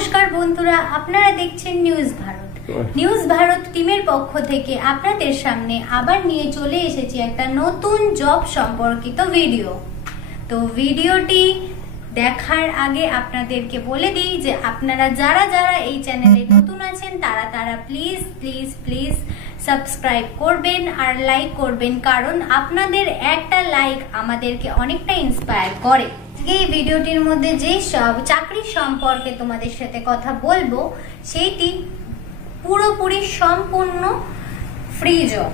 নমস্কার বন্ধুরা, আপনারা দেখছেন নিউজ ভারত। নিউজ ভারত টিমের পক্ষ থেকে আপনাদের সামনে আবার নিয়ে চলে এসেছি একটা নতুন জব সম্পর্কিত ভিডিও। তো ভিডিওটি দেখার আগে আপনাদেরকে বলে দিই যে আপনারা যারা যারা এই চ্যানেলে নতুন আছেন তারা প্লিজ প্লিজ প্লিজ সাবস্ক্রাইব করবেন আর লাইক করবেন, কারণ আপনাদের একটা লাইক আমাদেরকে অনেকটা ইন্সপায়ার করে। এই ভিডিওটির মধ্যে যে সব চাকরি সম্পর্কে তোমাদের সাথে কথা বলবো সেইটি পুরোপুরি সম্পূর্ণ ফ্রি জব।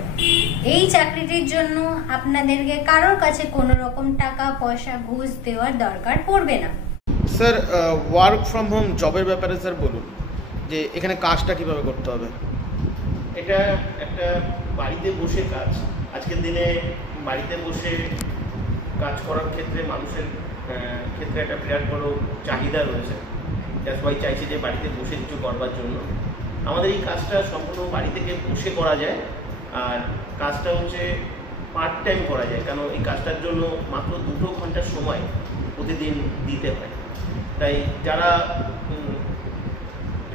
এই চাকরিটির জন্য আপনাদেরকে কারোর কাছে কোনো রকম টাকা পয়সা ঘুষ দেওয়ার দরকার পড়বে না। স্যার, ওয়ার্ক ফ্রম হোম জবের ব্যাপারে স্যার বলুন যে এখানে কাজটা কিভাবে করতে হবে। এটা একটা বাড়িতে বসে কাজ। আজকের দিনে বাড়িতে বসে কাজ করার ক্ষেত্রে মানুষের ক্ষেত্রে একটা বিরাট বড় চাহিদা রয়েছে। সবাই চাইছে যে বাড়িতে বসে কিছু করবার জন্য। আমাদের এই কাজটা সম্পূর্ণ বাড়ি থেকে বসে করা যায়, আর কাজটা হচ্ছে পার্ট টাইম করা যায়, কারণ এই কাজটার জন্য মাত্র 2 ঘন্টার সময় প্রতিদিন দিতে হয়। তাই যারা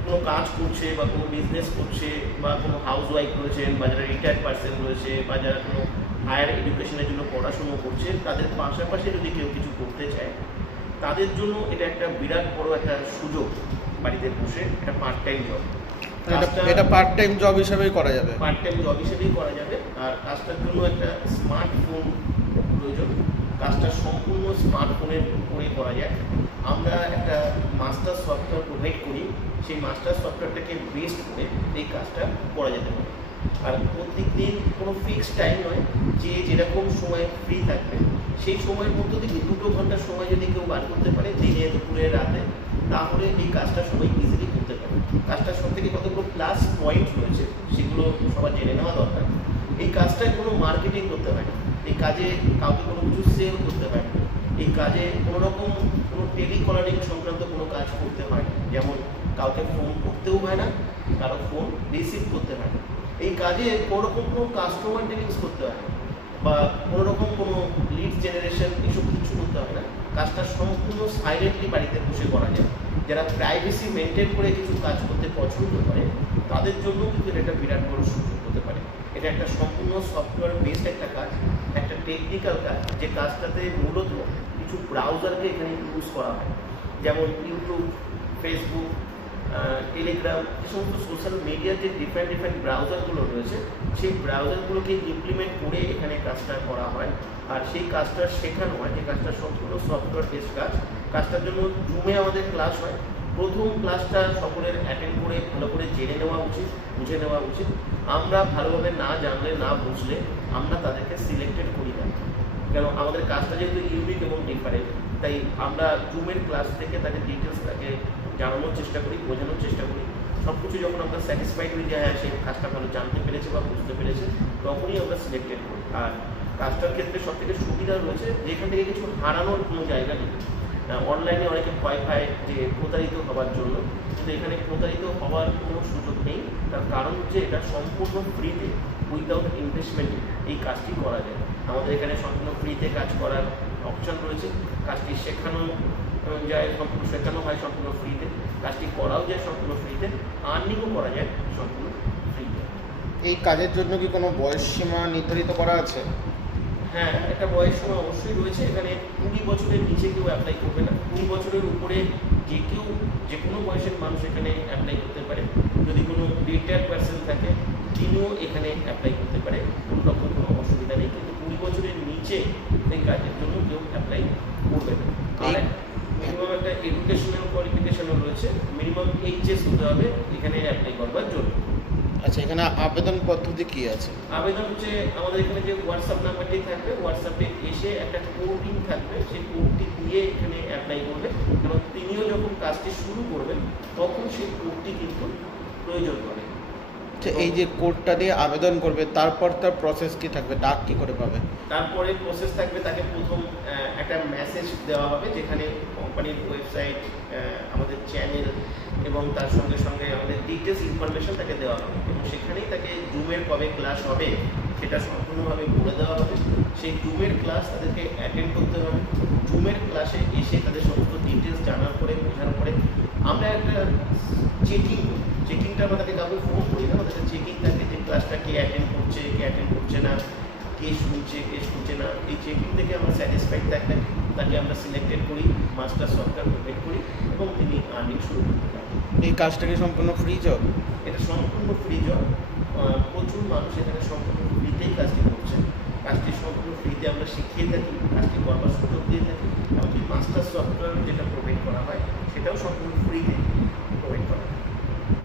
কোনো কাজ করছে বা কোনো বিজনেস করছে বা কোনো হাউস ওয়াইফ রয়েছেন বা যারা রিটায়ার্ড পার্সন রয়েছে বা যারা কোনো হায়ার এডুকেশনের জন্য পড়াশুনো করছে, তাদের পাশাপাশি যদি কেউ কিছু করতে চায় তাদের জন্য এটা একটা বিরাট বড় একটা সুযোগ। বাড়িতে বসে একটা পার্ট টাইম জব, এটা পার্ট টাইম জব হিসেবেই করা যাবে। পার্ট টাইম জব হিসেবেই করা যাবে। আর কাজটার জন্য একটা স্মার্টফোন প্রয়োজন। কাজটা সম্পূর্ণ স্মার্টফোনের উপরে করা যায়। আমরা একটা মাস্টার সফটওয়্যার প্রোভাইড করি, সেই মাস্টার সফটওয়্যারটাকে বেস করে এই কাজটা করা যেতে পারে। আর প্রত্যেক দিন কোনো ফিক্সড টাইম নয়, যে যেরকম সময় ফ্রি থাকবে সেই সময়ের মধ্যে থেকে 2 ঘন্টার সময় যদি কেউ বার করতে পারে দিনে, দুপুরে, রাতে, তাহলে এই কাজটা সবাই ইজিলি করতে পারে। কাজটার সব থেকে কতগুলো প্লাস পয়েন্ট রয়েছে সেগুলো সবার জেনে নেওয়া দরকার। এই কাজটায় কোনো মার্কেটিং করতে হয় না, এই কাজে কাউকে কোনো কিছু সেল করতে হয় না, এই কাজে কোনো রকম কোনো টেলিকলারিং সংক্রান্ত কোনো কাজ করতে হয় না, যেমন কাউকে ফোন করতেও হয় না, কারো ফোন রিসিভ করতে হয় না। এই কাজে কোনো রকম কোনো কাস্টমার ডিলিংস করতে হয় না বা কোনো রকম কোনো লিড জেনারেশন এসব কিছু করতে হয় না। কাজটা সম্পূর্ণ সাইলেন্টলি বাড়িতে বসে করা যায়। যারা প্রাইভেসি মেনটেন করে কিছু কাজ করতে পছন্দ করে তাদের জন্য কিন্তু এটা বিরাট বড় সুযোগ হতে পারে। এটা একটা সম্পূর্ণ সফটওয়্যার বেসড একটা কাজ, একটা টেকনিক্যাল কাজ, যে কাজটাতে মূলত কিছু ব্রাউজারকে এখানে ইউজ করা হয়, যেমন ইউটিউব, ফেসবুক, টেলিগ্রাম, এই সমস্ত সোশ্যাল মিডিয়ার যে ডিফারেন্ট ব্রাউজারগুলো রয়েছে সেই ব্রাউজারগুলোকে ইমপ্লিমেন্ট করে এখানে কাজটা করা হয়। আর সেই কাজটা শেখানো হয়, যে কাজটা সম্পূর্ণ সফটওয়্যার বেসড কাজ। কাজটার জন্য জুমে আমাদের ক্লাস হয়। প্রথম ক্লাসটা সকলের অ্যাটেন্ড করে ভালো করে জেনে নেওয়া উচিত, বুঝে নেওয়া উচিত। আমরা ভালোভাবে না জানলে, না বুঝলে আমরা তাদেরকে সিলেক্টেড করি না, কেন আমাদের কাজটা যেহেতু ইউনিক এবং ডিফারেন্ট। তাই আমরা জুমের ক্লাস থেকে তাদের ডিটেলস তাকে জানানোর চেষ্টা করি, বোঝানোর চেষ্টা করি। সব কিছু যখন আমরা স্যাটিসফাইড হয়ে যায়, সেই কাজটা ভালো জানতে পেরেছে বা বুঝতে পেরেছে, তখনই আমরা সিলেক্টেড করি। আর কাজটার ক্ষেত্রে সব থেকে সুবিধা রয়েছে যেখান থেকে কিছু হারানোর কোনো জায়গা নেই। অনলাইনে অনেকে ভয় পায় যে প্রতারিত হওয়ার জন্য, কিন্তু এখানে প্রতারিত হওয়ার কোনো সুযোগ নেই। তার কারণ হচ্ছে এটা সম্পূর্ণ ফ্রিতে, উইদাউট ইনভেস্টমেন্টে এই কাজটি করা যায়। আমাদের এখানে সম্পূর্ণ ফ্রিতে কাজ করার অপশন রয়েছে। কাজটি শেখানো যায়, সম্পূর্ণ শেখানো হয় সম্পূর্ণ ফ্রিতে, কাজটি করাও যায় সম্পূর্ণ ফ্রিতে, আর্নিংও করা যায় সম্পূর্ণ ফ্রিতে। এই কাজের জন্য কি কোনো বয়স সীমা নির্ধারিত করা আছে? হ্যাঁ, একটা বয়স সীমা অবশ্যই রয়েছে। এখানে 20 বছরের নিচে কেউ অ্যাপ্লাই করবে না। 20 বছরের উপরে যে কেউ, যে কোনো বয়সের মানুষ এখানে অ্যাপ্লাই করতে পারে। যদি কোনো রিটায়ার্ড পার্সন থাকে তিনিও এখানে অ্যাপ্লাই করতে পারে, কোনো রকম কোনো অসুবিধা নেই। কিন্তু 20 বছরের নিচে এই কাজের জন্য কেউ অ্যাপ্লাই করবে না। আর মিনিমাম একটা এডুকেশনাল কোয়ালিফিকেশনও রয়েছে, মিনিমাম এইচএস হতে হবে এখানে অ্যাপ্লাই করবার জন্য। আচ্ছা, এখানে আবেদন পদ্ধতি কি আছে? আবেদন হচ্ছে আমাদের এখানে যে হোয়াটসঅ্যাপ নাম্বারটি থাকবে, হোয়াটসঅ্যাপে এসে একটা কোডিং থাকবে, সেই কোডটি দিয়ে এখানে অ্যাপ্লাই করবে। এবং তিনিও যখন কাজটি শুরু করবেন তখন সেই কোডটি কিন্তু প্রয়োজন হবে। এই যে কোডটা দিয়ে আবেদন করবে, তারপর তার প্রসেস কি থাকবে, ডাক কি করে পাবে? তারপরে প্রসেস থাকবে, তাকে প্রথম একটা মেসেজ দেওয়া হবে যেখানে কোম্পানির ওয়েবসাইট, আমাদের চ্যানেল এবং তার সঙ্গে সঙ্গে আমাদের ডিটেলস ইনফরমেশন তাকে দেওয়া হবে। এবং সেখানেই তাকে জুমের কবে ক্লাস হবে সেটা সম্পূর্ণভাবে বলে দেওয়া হবে। সেই জুমের ক্লাস তাদেরকে অ্যাটেন্ড করতে হবে। জুমের ক্লাসে এসে তাদের সমস্ত ডিটেলস জানার পরে, বোঝার পরে আমরা একটা চেকিংটা আমাদেরকে কাউকে ফোন করি না, আমাদের চেকিং থাকে যে ক্লাসটা কে অ্যাটেন্ড করছে না, কে শুনছে না। এই চেকিং থেকে আমরা স্যাটিসফাইড থাকলে তাকে আমরা সিলেক্টেড করি, মাস্টার সফটওয়্যার প্রোভাইড করি এবং তিনি আর্নিং শুরু করতে পারেন। এই কাজটাকে সম্পূর্ণ ফ্রি জব? এটা সম্পূর্ণ ফ্রি জব। প্রচুর মানুষ এখানে সম্পূর্ণ ফ্রিতেই কাজটি করছেন। কাজটি সম্পূর্ণ ফ্রিতে আমরা শিখিয়ে থাকি, কাজটি করবার সুযোগ দিয়ে থাকি। এমনকি মাস্টার সফটওয়্যার যেটা প্রোভাইড করা হয় সেটাও সম্পূর্ণ ফ্রিতে প্রোভাইড করা হয়।